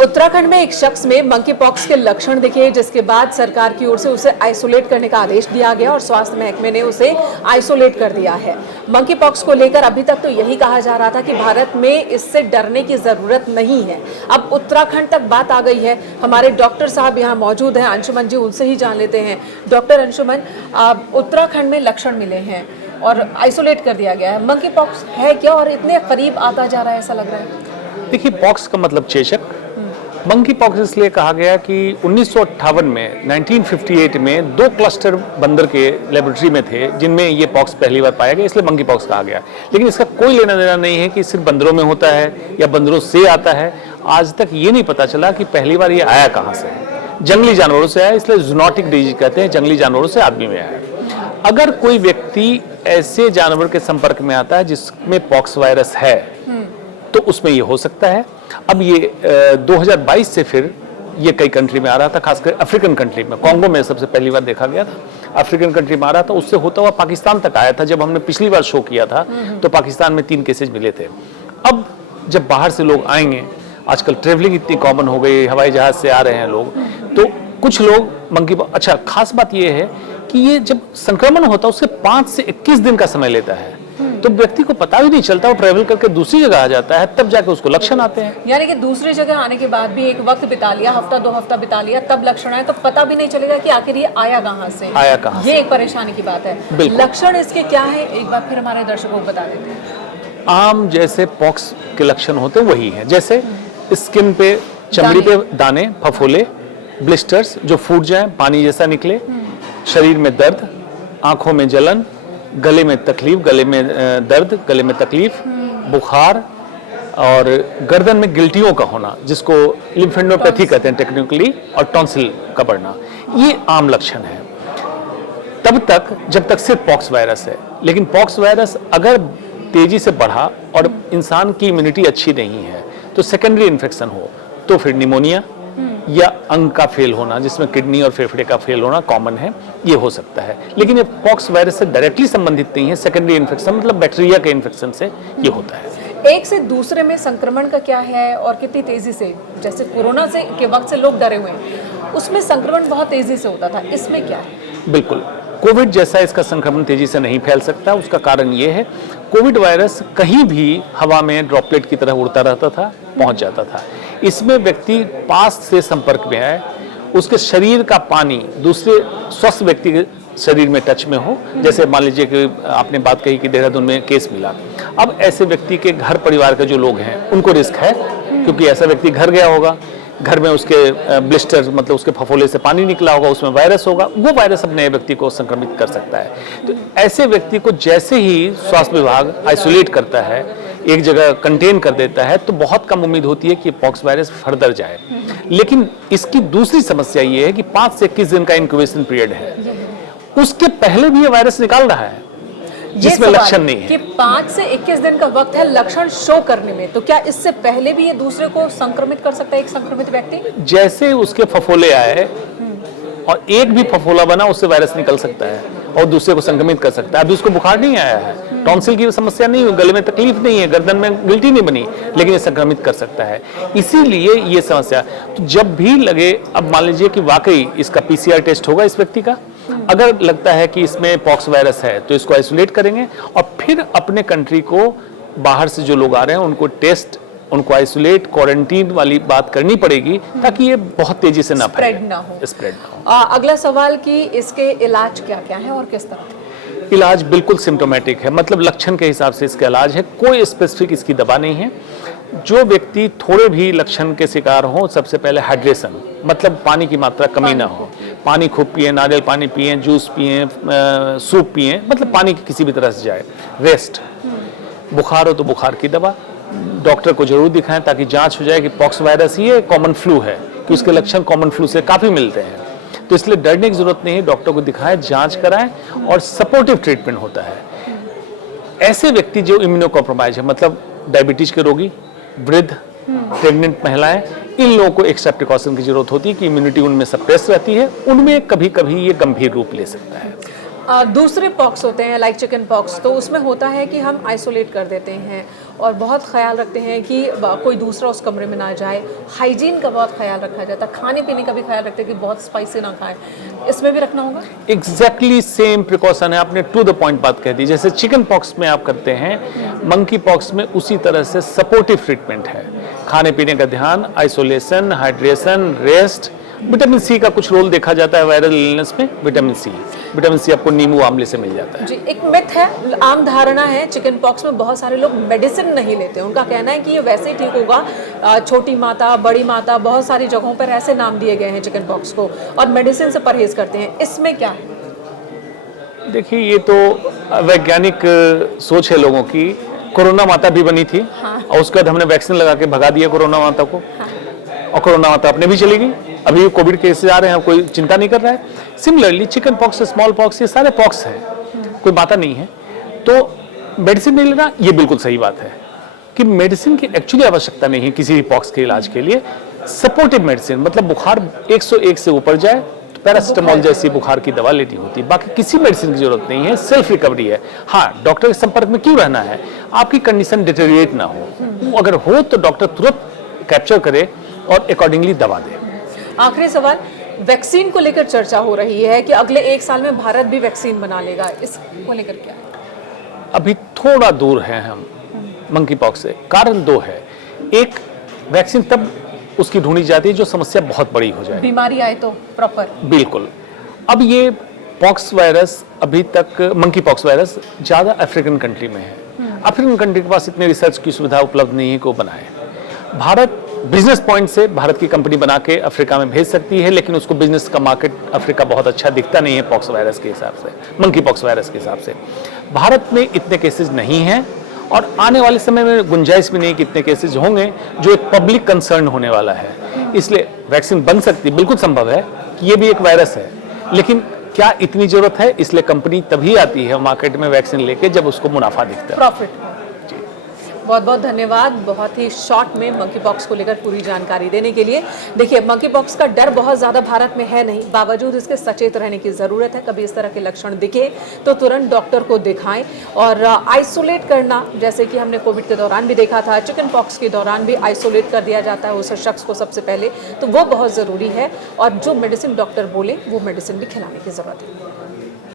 उत्तराखंड में एक शख्स में मंकी पॉक्स के लक्षण दिखे, जिसके बाद सरकार की ओर से उसे आइसोलेट करने का आदेश दिया गया और स्वास्थ्य महकमे ने उसे आइसोलेट कर दिया है। मंकी पॉक्स को लेकर अभी तक तो यही कहा जा रहा था कि भारत में इससे डरने की जरूरत नहीं है। अब उत्तराखंड तक बात आ गई है। हमारे डॉक्टर साहब यहाँ मौजूद हैं, अंशुमन जी, उनसे ही जान लेते हैं। डॉक्टर अंशुमन, उत्तराखंड में लक्षण मिले हैं और आइसोलेट कर दिया गया है। मंकी पॉक्स है क्या और इतने करीब आता जा रहा है, ऐसा लग रहा है? देखिए, पॉक्स का मतलब चेचक। मंकी पॉक्स इसलिए कहा गया कि 1958 में 1958 में 2 क्लस्टर बंदर के लेबोरेटरी में थे जिनमें ये पॉक्स पहली बार पाया गया, इसलिए मंकी पॉक्स कहा गया। लेकिन इसका कोई लेना देना नहीं है कि सिर्फ बंदरों में होता है या बंदरों से आता है। आज तक ये नहीं पता चला कि पहली बार ये आया कहाँ से। जंगली जानवरों से आया, इसलिए जूनोटिक डिजीज कहते हैं, जंगली जानवरों से आदमी में आया। अगर कोई व्यक्ति ऐसे जानवर के संपर्क में आता है जिसमें पॉक्स वायरस है तो उसमें ये हो सकता है। अब ये 2022 से फिर ये कई कंट्री में आ रहा था, खासकर अफ्रीकन कंट्री में। कॉन्गो में सबसे पहली बार देखा गया था, अफ्रीकन कंट्री में आ रहा था। उससे होता हुआ पाकिस्तान तक आया था। जब हमने पिछली बार शो किया था तो पाकिस्तान में 3 केसेज मिले थे। अब जब बाहर से लोग आएंगे, आजकल ट्रेवलिंग इतनी कॉमन हो गई, हवाई जहाज से आ रहे हैं लोग, तो कुछ लोग मंकी अच्छा, खास बात ये है कि ये जब संक्रमण होता है उसके 5 से 21 दिन का समय लेता है, तो व्यक्ति को पता भी नहीं चलता, वो ट्रैवल करके दूसरी जगह आ जाता है, तब जाके उसको लक्षण आते हैं। यानी कि दूसरी जगह आने के बाद भी एक वक्त बिता लिया, हफ्ता 2 हफ्ता बिता लिया, तब लक्षण आए तो पता भी नहीं चलेगा कि आखिर ये आया कहाँ से, आया कहाँ से। ये एक परेशानी की बात है। लक्षण इसके क्या है, एक बार फिर हमारे दर्शकों को बता देते हैं। आम जैसे पॉक्स के लक्षण होते वही है, जैसे स्किन पे, चमड़ी पे दाने, फफोले, ब्लिस्टर्स जो फूट जाए, पानी जैसा निकले, शरीर में दर्द, आंखों में जलन, गले में तकलीफ, गले में दर्द, गले में तकलीफ, बुखार और गर्दन में गिल्टियों का होना, जिसको लिम्फेडिनोपैथी कहते हैं टेक्निकली, और टॉन्सिल का बढ़ना, ये आम लक्षण है तब तक जब तक सिर्फ पॉक्स वायरस है। लेकिन पॉक्स वायरस अगर तेजी से बढ़ा और इंसान की इम्यूनिटी अच्छी नहीं है तो सेकेंडरी इन्फेक्शन हो तो फिर निमोनिया या अंग का फेल होना, जिसमें किडनी और फेफड़े का फेल होना कॉमन है, ये हो सकता है। लेकिन ये पॉक्स वायरस से डायरेक्टली संबंधित नहीं है। सेकेंडरी इन्फेक्शन मतलब बैक्टीरिया के इन्फेक्शन से ये होता है। एक से दूसरे में संक्रमण का क्या है और कितनी तेजी से, जैसे कोरोना से के वक्त से लोग डरे हुए हैं, उसमें संक्रमण बहुत तेजी से होता था, इसमें क्या है? बिल्कुल, कोविड जैसा इसका संक्रमण तेजी से नहीं फैल सकता। उसका कारण ये है, कोविड वायरस कहीं भी हवा में ड्रॉपलेट की तरह उड़ता रहता था, पहुंच जाता था। इसमें व्यक्ति पास से संपर्क में आए, उसके शरीर का पानी दूसरे स्वस्थ व्यक्ति के शरीर में टच में हो, जैसे मान लीजिए कि आपने बात कही कि देहरादून में केस मिला। अब ऐसे व्यक्ति के घर परिवार के जो लोग हैं उनको रिस्क है, क्योंकि ऐसा व्यक्ति घर गया होगा, घर में उसके ब्लिस्टर मतलब उसके फफोले से पानी निकला होगा, उसमें वायरस होगा, वो वायरस अब नए व्यक्ति को संक्रमित कर सकता है। तो ऐसे व्यक्ति को जैसे ही स्वास्थ्य विभाग आइसोलेट करता है, एक जगह कंटेन कर देता है, तो बहुत कम उम्मीद होती है कि पॉक्स वायरस फर्दर जाए। लेकिन इसकी दूसरी समस्या ये है कि 5 से 21 दिन का इंक्यूबेशन पीरियड है, उसके पहले भी ये वायरस निकाल रहा है जिसमें लक्षण नहीं है। कि 5 से 21 दिन का वक्त है लक्षण शो करने में, तो क्या इससे पहले भी ये दूसरे को संक्रमित कर सकता है, एक संक्रमित व्यक्ति? जैसे उसके फफोले आए और एक भी फफोला बना, उससे वायरस निकल सकता है और दूसरे को संक्रमित कर सकता है। अभी उसको बुखार नहीं आया है, टॉन्सिल की समस्या नहीं हुई, गले में तकलीफ नहीं है, गर्दन में गिल्टी नहीं बनी, लेकिन ये संक्रमित कर सकता है। इसीलिए ये समस्या, तो जब भी लगे, अब मान लीजिए कि वाकई इसका PCR टेस्ट होगा इस व्यक्ति का, अगर लगता है कि इसमें पॉक्स वायरस है तो इसको आइसोलेट करेंगे और फिर अपने कंट्री को, बाहर से जो लोग आ रहे हैं उनको टेस्ट, उनको आइसोलेट, क्वारंटीन वाली बात करनी पड़ेगी ताकि ये बहुत तेजी से स्प्रेड ना हो। अगला सवाल कि इसके इलाज क्या क्या है और किस तरह? इलाज बिल्कुल सिम्टोमेटिक है, मतलब लक्षण के हिसाब से इसका इलाज है, कोई स्पेसिफिक इसकी दवा नहीं है। जो व्यक्ति थोड़े भी लक्षण के शिकार हो, सबसे पहले हाइड्रेशन, मतलब पानी की मात्रा कमी ना हो, पानी खूब पिए, नारियल पानी पिए, जूस पिए, सूप पिए, मतलब पानी की किसी भी तरह से जाए। रेस्ट, बुखार हो तो बुखार की दवा, डॉक्टर को जरूर दिखाएं ताकि जांच हो जाए कि पॉक्स वायरस ही है, कॉमन फ्लू है, कि उसके लक्षण कॉमन फ्लू से काफी मिलते हैं, तो इसलिए डरने की जरूरत नहीं है। डॉक्टर को दिखाएं, जांच कराएं और सपोर्टिव ट्रीटमेंट होता है। ऐसे व्यक्ति जो इम्यूनो कॉम्प्रोमाइज है, मतलब डायबिटीज के रोगी, वृद्ध, प्रेग्नेंट महिलाएं, इन लोगों को एक्स्ट्रा प्रिकॉशन की जरूरत होती है कि इम्यूनिटी उनमें सप्रेस रहती है, उनमें कभी कभी ये गंभीर रूप ले सकता है। दूसरे पॉक्स होते हैं लाइक चिकन पॉक्स, तो उसमें होता है कि हम आइसोलेट कर देते हैं और बहुत ख्याल रखते हैं कि कोई दूसरा उस कमरे में ना जाए, हाइजीन का बहुत ख्याल रखा जाता है, खाने पीने का भी ख्याल रखते हैं कि बहुत स्पाइसी ना खाएं, इसमें भी रखना होगा? एग्जैक्टली सेम प्रिकॉशन है, आपने टू द पॉइंट बात कह दी। जैसे चिकन पॉक्स में आप करते हैं, मंकी पॉक्स में उसी तरह से सपोर्टिव ट्रीटमेंट है। खाने पीने का ध्यान, isolation, hydration, rest, vitamin C का कुछ रोल देखा जाता है वायरल इलनेस में। विटामिन सी आपको नींबू आमले से मिल जाता है। जी, एक मिथ है, आम धारणा है चिकन पॉक्स में बहुत सारे लोग मेडिसिन नहीं लेते, उनका कहना है कि ये वैसे ही ठीक होगा। छोटी माता, बड़ी माता, बहुत सारी जगहों पर ऐसे नाम दिए गए हैं चिकन पॉक्स को, और मेडिसिन से परहेज करते हैं, इसमें क्या है? देखिए, ये तो वैज्ञानिक सोच है लोगों की। कोरोना माता भी बनी थी, और उसके बाद हमने वैक्सीन लगा के भगा दिया कोरोना माता को, और कोरोना माता अपने भी चली गई। अभी कोविड केसेस आ रहे हैं, कोई चिंता नहीं कर रहा है। Similarly chicken pox, small pox, ये सारे पॉक्स हैं, कोई माता नहीं है। तो मेडिसिन नहीं लेना, ये बिल्कुल सही बात है कि मेडिसिन की एक्चुअली आवश्यकता नहीं है किसी भी पॉक्स के इलाज के लिए। सपोर्टिव मेडिसिन, मतलब बुखार 101 से ऊपर जाए तो पैरासिटामोल जैसी बुखार की दवा लेनी होती है, बाकी किसी मेडिसिन की जरूरत नहीं है, सेल्फ रिकवरी है। हाँ, डॉक्टर के संपर्क में क्यों रहना है? आपकी कंडीशन डिटेरिएट ना हो, अगर हो तो डॉक्टर तुरंत कैप्चर करे और अकॉर्डिंगली दवा दे। आखिरी सवाल, वैक्सीन को लेकर चर्चा हो रही है कि अगले 1 साल में भारत भी वैक्सीन बना लेगा, इसको लेकर क्या है? अभी थोड़ा दूर हैं हम मंकी पॉक्स से। कारण 2 है। एक, वैक्सीन तब उसकी ढूंढी जाती है जो समस्या बहुत बड़ी हो जाए, बीमारी आए तो प्रॉपर। बिल्कुल। अब ये पॉक्स वायरस, अभी तक मंकी पॉक्स वायरस ज़्यादा अफ्रीकन कंट्री में है। अफ्रीकन कंट्री के पास इतनी रिसर्च की सुविधा उपलब्ध नहीं है कि वो बनाए। भारत बिजनेस पॉइंट से भारत की कंपनी बना के अफ्रीका में भेज सकती है, लेकिन उसको बिजनेस का मार्केट अफ्रीका बहुत अच्छा दिखता नहीं है पॉक्स वायरस के हिसाब से, मंकी पॉक्स वायरस के हिसाब से। भारत में इतने केसेस नहीं हैं, और आने वाले समय में गुंजाइश भी नहीं कि इतने केसेस होंगे, जो एक पब्लिक कंसर्न होने वाला है। इसलिए वैक्सीन बन सकती, बिल्कुल संभव है कि ये भी एक वायरस है, लेकिन क्या इतनी जरूरत है? इसलिए कंपनी तभी आती है मार्केट में वैक्सीन लेके जब उसको मुनाफा दिखता है, प्रॉफिट। बहुत बहुत धन्यवाद, बहुत ही शॉर्ट में मंकी पॉक्स को लेकर पूरी जानकारी देने के लिए। देखिए, मंकी पॉक्स का डर बहुत ज़्यादा भारत में है नहीं, बावजूद इसके सचेत रहने की ज़रूरत है। कभी इस तरह के लक्षण दिखे तो तुरंत डॉक्टर को दिखाएं, और आइसोलेट करना, जैसे कि हमने कोविड के दौरान भी देखा था, चिकन पॉक्स के दौरान भी आइसोलेट कर दिया जाता है उस शख्स को सबसे पहले, तो वो बहुत ज़रूरी है। और जो मेडिसिन डॉक्टर बोले वो मेडिसिन भी खिलाने की ज़रूरत है।